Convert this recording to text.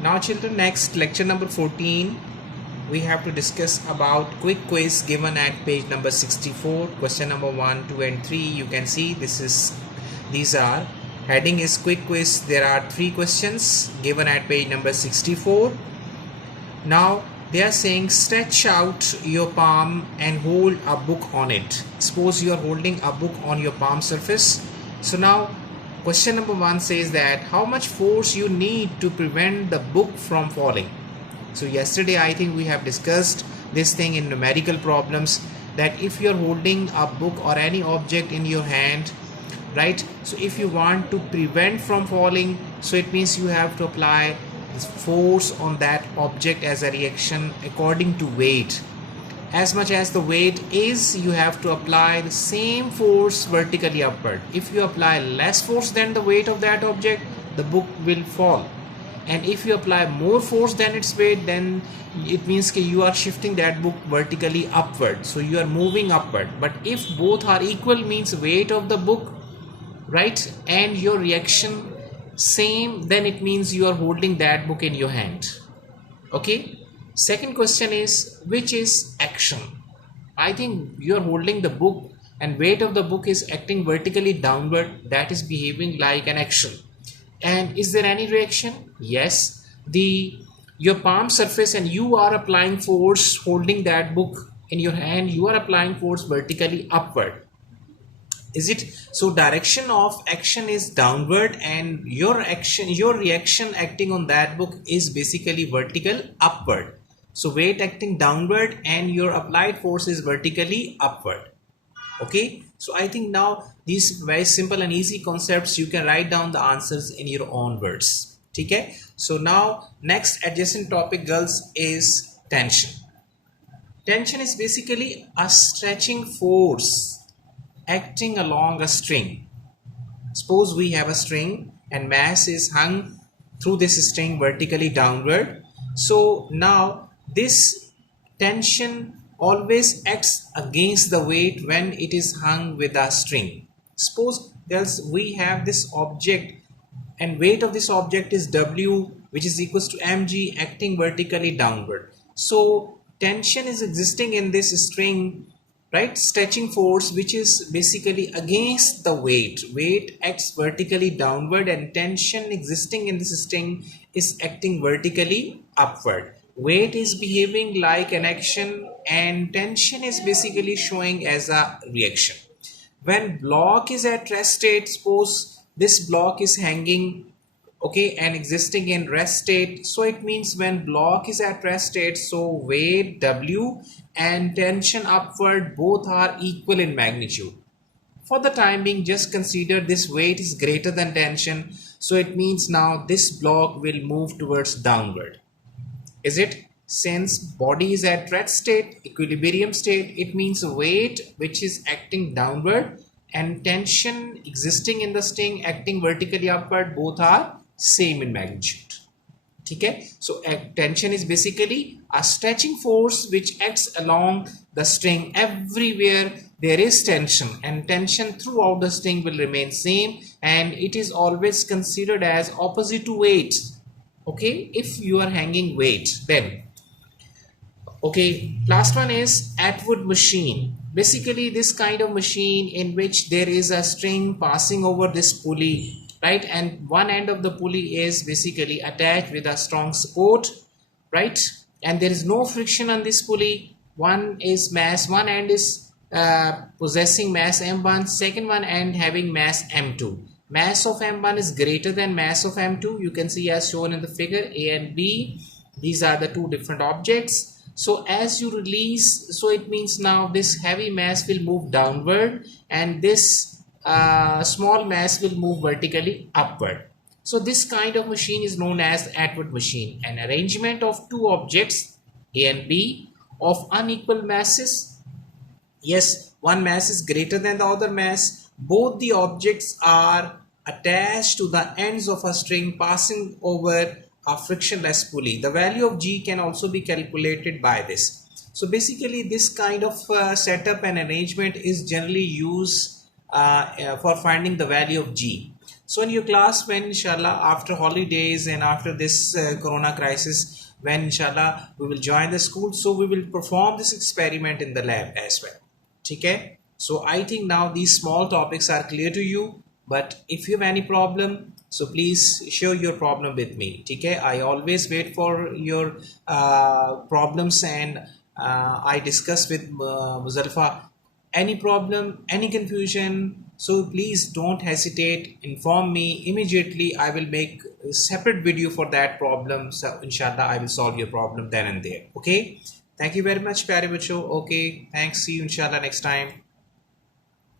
Now children, next lecture number 14, we have to discuss about quick quiz given at page number 64. Question number 1, 2 and 3. You can see these are heading is quick quiz. There are 3 questions given at page number 64. Now they are saying stretch out your palm and hold a book on it. Suppose you are holding a book on your palm surface. So now question number 1 says that how much force you need to prevent the book from falling. So yesterday I think we have discussed this thing in numerical problems, that if you are holding a book or any object in your hand, right, so if you want to prevent from falling, so it means you have to apply force on that object as a reaction according to weight. As much as the weight is, you have to apply the same force vertically upward. If you apply less force than the weight of that object, the book will fall. And if you apply more force than its weight, then it means that you are shifting that book vertically upward. So you are moving upward. But if both are equal, means weight of the book, right, and your reaction same, then it means you are holding that book in your hand. Okay. Second question is, which is action? I think you are holding the book and weight of the book is acting vertically downward. That is behaving like an action. And is there any reaction? Yes. Your palm surface and you are applying force holding that book in your hand. You are applying force vertically upward. Is it? So direction of action is downward and your reaction acting on that book is basically vertical upward. So weight acting downward and your applied force is vertically upward. Okay, so I think now these very simple and easy concepts, you can write down the answers in your own words. Okay, so now next adjacent topic, girls, is tension. Tension is basically a stretching force acting along a string. Suppose we have a string and mass is hung through this string vertically downward. So now this tension always acts against the weight when it is hung with a string. Suppose else we have this object and weight of this object is W, which is equals to mg acting vertically downward. So tension is existing in this string, right, stretching force which is basically against the weight acts vertically downward and tension existing in this string is acting vertically upward. Weight is behaving like an action and tension is basically showing as a reaction. When block is at rest state, suppose this block is hanging, okay, and existing in rest state, so it means when block is at rest state, so weight W and tension upward both are equal in magnitude. For the time being, just consider this weight is greater than tension, so it means now this block will move towards downward. Is it? Since body is at rest state, equilibrium state, it means weight which is acting downward and tension existing in the string acting vertically upward both are same in magnitude. Okay, so tension is basically a stretching force which acts along the string. Everywhere there is tension and tension throughout the string will remain same and it is always considered as opposite to weight. Okay, if you are hanging weight, then okay, last one is Atwood machine. Basically this kind of machine in which there is a string passing over this pulley, right, and one end of the pulley is basically attached with a strong support, right, and there is no friction on this pulley. One is mass, one end is possessing mass m1, second one end having mass m2. Mass of m1 is greater than mass of m2. You can see as shown in the figure, A and B, these are the two different objects. So as you release, so it means now this heavy mass will move downward and this small mass will move vertically upward. So this kind of machine is known as Atwood machine. An arrangement of two objects A and B of unequal masses. Yes, one mass is greater than the other mass. Both the objects are attached to the ends of a string passing over a frictionless pulley. The value of G can also be calculated by this. So basically this kind of setup and arrangement is generally used for finding the value of G. So in your class, when inshallah after holidays and after this corona crisis, when inshallah we will join the school, so we will perform this experiment in the lab as well. Okay, so I think now these small topics are clear to you, but if you have any problem, so please share your problem with me. Okay, I always wait for your problems, and I discuss with Muzalfa any problem, any confusion. So please don't hesitate, inform me immediately. I will make a separate video for that problem. So inshallah I will solve your problem then and there. Okay, thank you very much, pyare bachcho. Okay, thanks, see you inshallah next time.